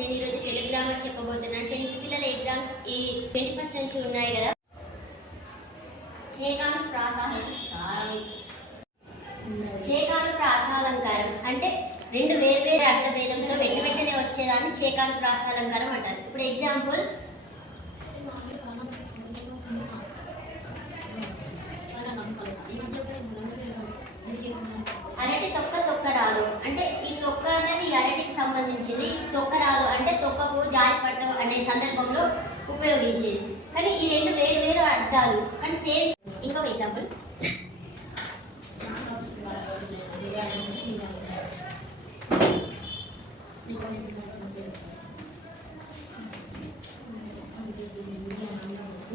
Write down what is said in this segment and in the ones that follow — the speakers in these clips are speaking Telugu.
నేను ఈరోజు తెలుగు గ్రామర్ చెప్పబోతున్నాను. 10th పిల్లల ఎగ్జామ్స్ ఈ 21st నుంచి ఉన్నాయి కదా. చేకాను ప్రాసాలంకారం అంటే రెండు వేర్వేరు అర్థభేదంతో వెంటనే వచ్చేదాన్ని చేకాను ప్రాసాలంకారం అంటారు. ఇప్పుడు ఎగ్జాంపుల్, అరటి తొక్క తొక్క రాదు అంటే ఈ తొక్క అనేది అరటికి సంబంధించింది. తొక్క రాదు అంటే తొక్కకు జారి పడతావు అనే సందర్భంలో ఉపయోగించేది. కానీ ఈ రెండు వేరు వేరు అర్థాలు కానీ సేమ్. ఇంకొక ఎగ్జాంపుల్,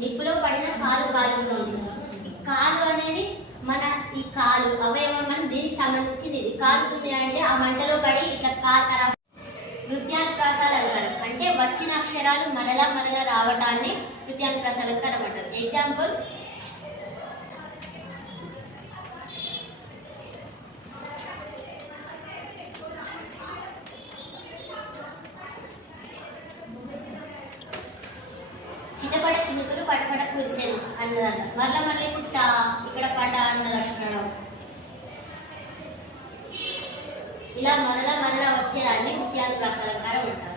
నిప్పులో పడిన కాలు కాలుతుంది. కాలు అనేది మన ఈ కాలు అవయవం దీనికి సంబంధించింది. ఇది కాలుతుంది అంటే ఆ మంటలో పడి ఇట్లా కాలు నృత్యానుప్రాసాలంకారం అంటే వచ్చిన అక్షరాలు మరలా మరలా రావటాన్ని నృత్యానుప్రాసాలంకారం అంటారు. ఎగ్జాంపుల్, చిన్నపడ చినుకులు పడపడ కురిసేను అన్నదంట. మళ్ళీ పుట్ట ఇక్కడ పడ్డ అన్నది అంటున్నాడు. ఇలా మరలా వచ్చేదాన్ని నృత్యానుప్రాసాలంకారం అంటారు.